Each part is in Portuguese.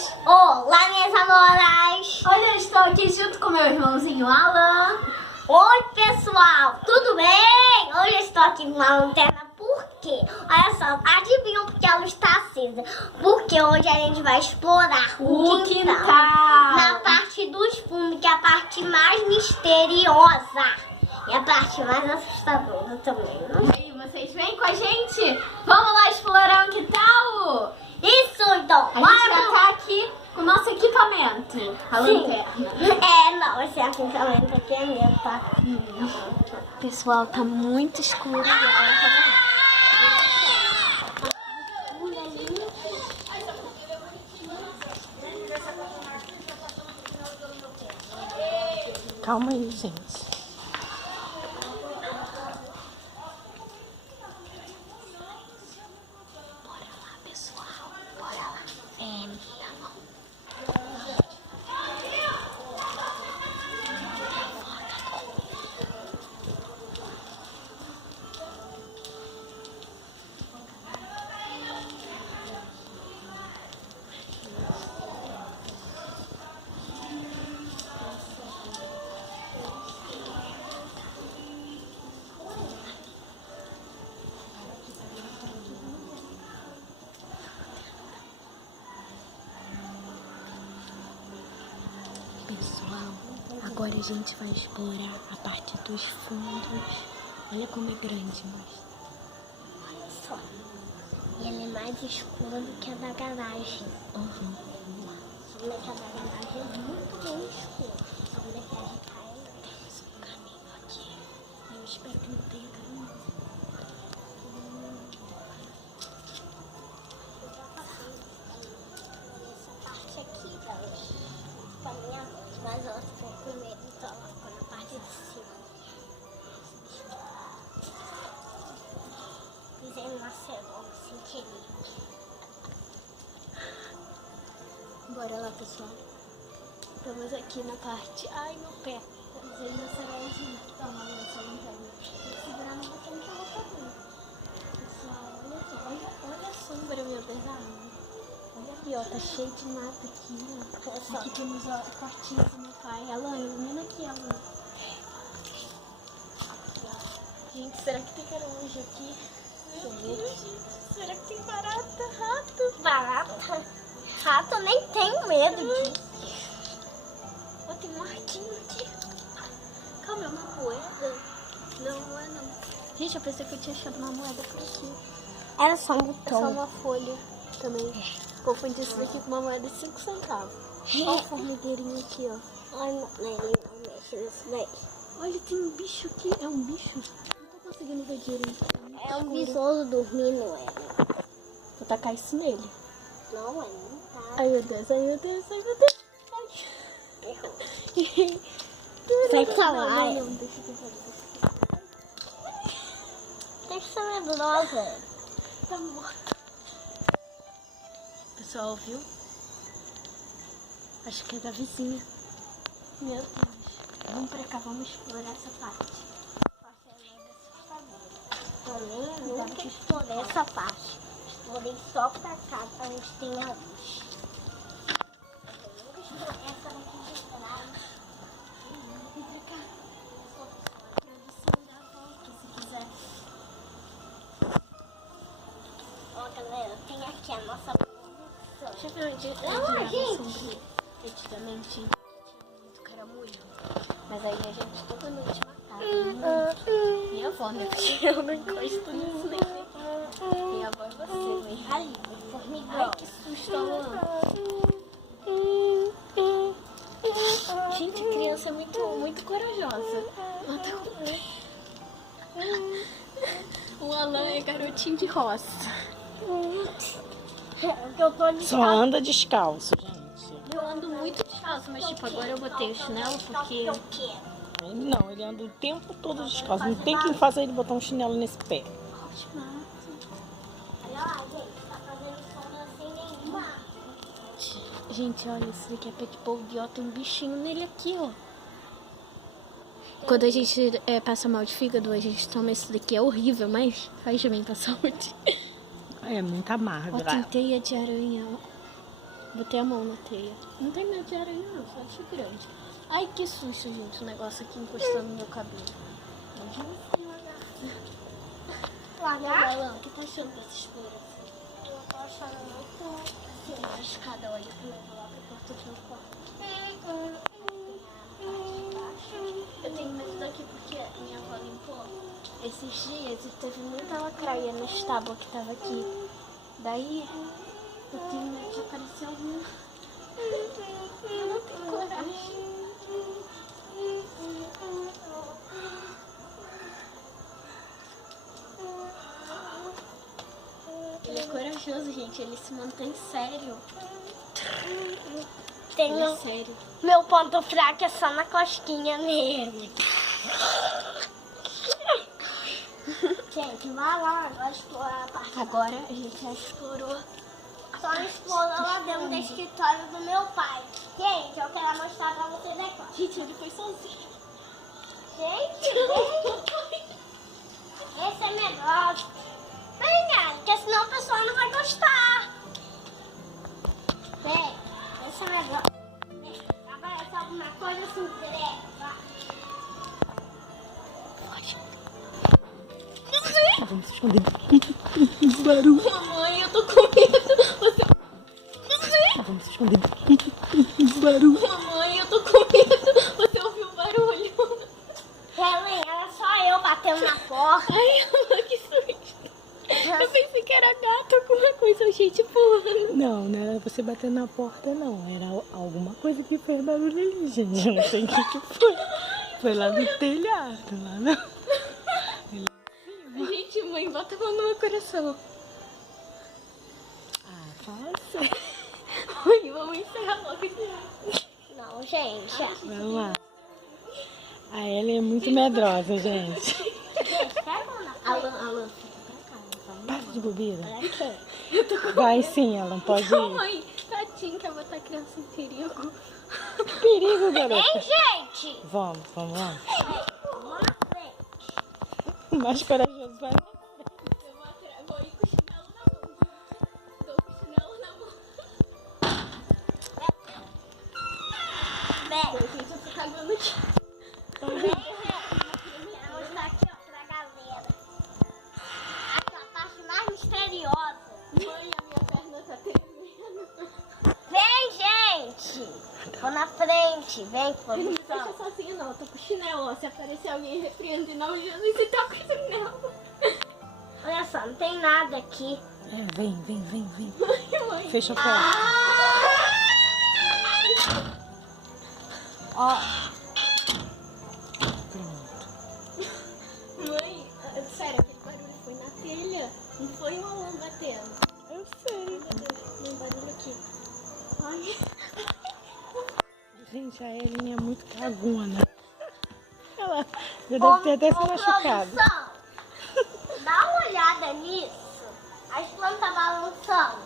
amoras! Olá, minhas amoras! Hoje eu estou aqui junto com meu irmãozinho Alan. Oi, pessoal! Tudo bem? Hoje eu estou aqui com uma lanterna, por quê? Olha só, adivinham porque a luz está acesa? Porque hoje a gente vai explorar o quintal. Na parte dos fundos, que é a parte mais misteriosa. E a parte mais assustadora também, né? E aí, vocês vêm com a gente? Vamos lá explorar o quintal? Isso, então! A gente já tá aqui com o nosso equipamento. A lanterna. Não, esse equipamento aqui é meu, tá? Pessoal, tá muito escuro. Calma aí, gente. Bora lá, pessoal. Bora lá. Tá bom. Pessoal, agora a gente vai explorar a parte dos fundos. Olha como é grande, mas... Olha só. E ele é mais escuro do que a da garagem. Uhum. Olha que a da garagem é muito bem escura. Olha que a gente cai. Temos um caminho aqui. Eu espero que não tenha caminho. Essa parte aqui com a minha mãe. Mas ela ficou com medo, então ela ficou na parte de cima. Pisei numa cebola sem querer. Bora lá, pessoal. Estamos aqui na parte... Ai, meu pé. Pisei na cerezinha. Toma, essa lanterna. Segurar no botão que ela tá vindo. Pessoal, olha só. Olha a sombra, meu pesado. Olha ali, ó. Tá cheio de mata aqui, ó. Aqui temos ó, o quartinho do meu pai. Alan, ilumina aqui, Alan. Gente, será que tem caranjo aqui? Meu Deus, gente. Será que tem barata, rato? Barata? Rato, eu nem tenho medo disso. Ó, tem um arquinho aqui. Calma, é uma moeda? Não, não é não. Gente, eu pensei que eu tinha achado uma moeda por aqui. Era só um É botão. só uma folha também. Confundi isso daqui com uma moeda de 5 centavos. Olha o formigueirinho aqui, ó. Ai, não, ele não mexe nisso daí. Olha, tem um bicho aqui. É um bicho? Não tô conseguindo ver direito. É um besouro dormindo, é. Vou tacar isso nele. Não, ele não tá. Ai, meu Deus, ai, meu Deus, ai, meu Deus. Ai. Sai pra lá. Não, não, deixa eu ver. Deixa eu ser medrosa. Tá morto. Pessoal, viu? Acho que é da vizinha. Meu Deus. Vamos pra cá, vamos explorar essa parte. Pra mim, nunca explorei essa parte. Explorei só pra cá, onde tem a luz. Eu nunca explorei essa daqui de trás. Vem pra cá. Aqui é do som da volta, se quiser. Ó, galera, tem aqui a nossa posição. Deixa eu ver onde Não, gente. Antigamente tinha muito caramujo. Mas aí a gente toda noite matava. Minha avó, né? Porque eu não encosto nisso nem nem. Minha avó é você, mãe. Ali, o formigão. Ai, que susto, Alan. Gente, a criança é muito corajosa. Ela tá com... O Alan é garotinho de roça. Eu tô ali. Só anda descalço, gente. Eu ando muito descalço, mas tipo, agora eu botei o chinelo porque... Ele não, ele anda o tempo todo descalço. Não tem quem faça ele botar um chinelo nesse pé. Olha lá, gente, tá fazendo sombra sem nenhuma. Gente, olha, esse daqui é pet bulb, ó, tem um bichinho nele aqui, ó. Quando a gente passa mal de fígado, a gente toma esse daqui, é horrível, mas faz bem pra saúde. É muita Ó, magra. tem teia de aranha, ó. Botei a mão na teia. Não tem medo de aranha não, só acho grande. Ai, que susto, gente, o negócio aqui encostando no meu cabelo. Lagarto? Alan, o que tá achando dessa exploração? Eu tô achando muito Assim, a escada, olha, pra eu lá pro quarto de meu quarto. Eu tenho medo daqui porque minha avó limpou esses dias e teve muita lacraia nas tábuas que tava aqui. Daí, eu tenho medo de aparecer algum. Eu não tenho coragem. Ele é corajoso, gente. Ele se mantém sério. Ele é Tenho... sério. Meu ponto fraco é só na cosquinha mesmo. Gente, vai lá agora explorar a parte. Agora a gente já explorou. Só explorou lá dentro do escritório do meu pai. Gente, eu quero mostrar pra vocês aqui. Ó. Gente, ele foi sozinho. Gente, vem. Esse é melhor. Venha, porque senão o pessoal não vai gostar. Vem, esse é melhor. Vem, aparece alguma coisa assim, interessa. Vamos se esconder. Barulho. Mamãe, eu tô com medo. Você... Vamos se esconder. Barulho. Mamãe, eu tô com medo. Você ouviu o barulho? Helen, era só eu batendo na porta. Ai, Alan, que susto. Eu pensei que era gato, alguma coisa, gente pulando. Não, não era você bater na porta, não. Era alguma coisa que fez barulho ali, gente. Eu não sei o que foi. Foi lá do telhado, lá no... Gente, mãe, bota a mão no meu coração. Ah, fala sério. Mãe, vamos encerrar logo isso. Não, gente. Vamos lá. A Ellen é muito medrosa, gente. Gente, pega a mão na frente. Alan, fica pra cá, não vai. Para de bobeira. Olha aqui. Eu tô com Vai sim, Ellen, pode Não, ir. mãe, tadinho que eu vou botar a criança em perigo. Que perigo, garota. Vem, gente. Vamos lá. Mão na frente. O mais corajoso vai. Eu vou ir com o chinelo na mão. Tô com o chinelo na mão. Vem. Gente, eu tô cagando aqui. Quero mostrar aqui, ó, pra galera. Aqui, ó, a parte mais misteriosa. Mãe, a minha perna tá tremendo. Vem, gente. Vou na frente. Vem, Não me produção. deixa sozinha não, eu tô com chinelo. Ó. Se aparecer alguém repreende em nome de Jesus, você tá com chinelo. Olha só, não tem nada aqui. É, vem. Mãe, Fecha a porta. Ó, Pronto. mãe, sério, aquele barulho foi na telha. Não foi no Alan batendo. Eu sei. Tem um barulho aqui. Ai. Gente, a Ellen é muito cagona. Ela já deve ter até se machucado. produção, dá uma olhada nisso. As plantas balançando.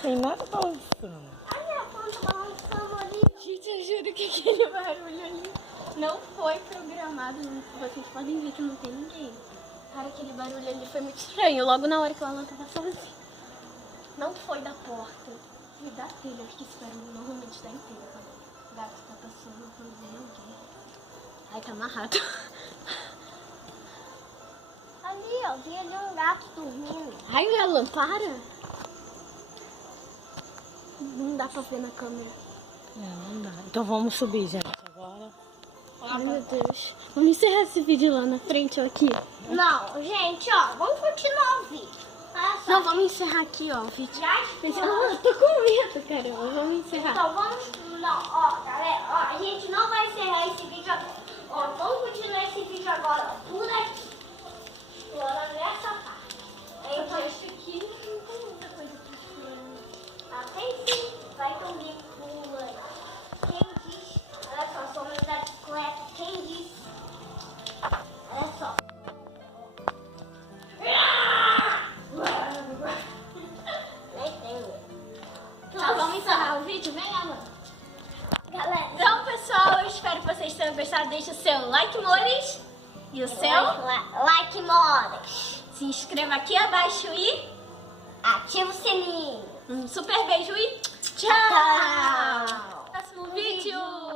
Tem nada balançando. Olha a planta balançando ali. Gente, eu juro que aquele barulho ali não foi programado. Vocês podem ver que não tem ninguém. Cara, aquele barulho ali foi muito estranho. Logo na hora que o Alan tava sozinho. Não foi da porta. Foi da telha. Acho que esse barulho normalmente dá em telha. Quando o gato tá passando, não vê ninguém. Ai, tá amarrado. Ali, ó, vi ali um gato dormindo. Ai, Alan, para. Não dá pra ver na câmera. Não dá. Então vamos subir, gente, agora. Ai, meu Deus. Vamos encerrar esse vídeo lá na frente ou aqui? Não, gente, ó, vamos continuar o vídeo. Olha só. Não, vamos encerrar aqui, ó, o vídeo. Já Ah, explorou. eu tô com medo, caramba. Vamos encerrar. Então vamos. Não, ó, galera, ó, a gente não vai encerrar esse vídeo agora. Ó, vamos continuar esse vídeo agora, ó, por aqui. Explorando essa parte. Aí, Eu acho que não tem muita coisa pra explorar. ah, tem sim, vai ter um livro. Quem diz? Olha só, somos da bicicleta. Quem diz? Olha só. Nem tem. Então vamos encerrar o vídeo? Vem, Alan. Galera, Então, pessoal, eu espero que vocês tenham gostado. Deixa o seu like, Mores. E o seu. like modas. Se inscreva aqui abaixo e... Ativa o sininho. Um super beijo e tchau! Próximo vídeo!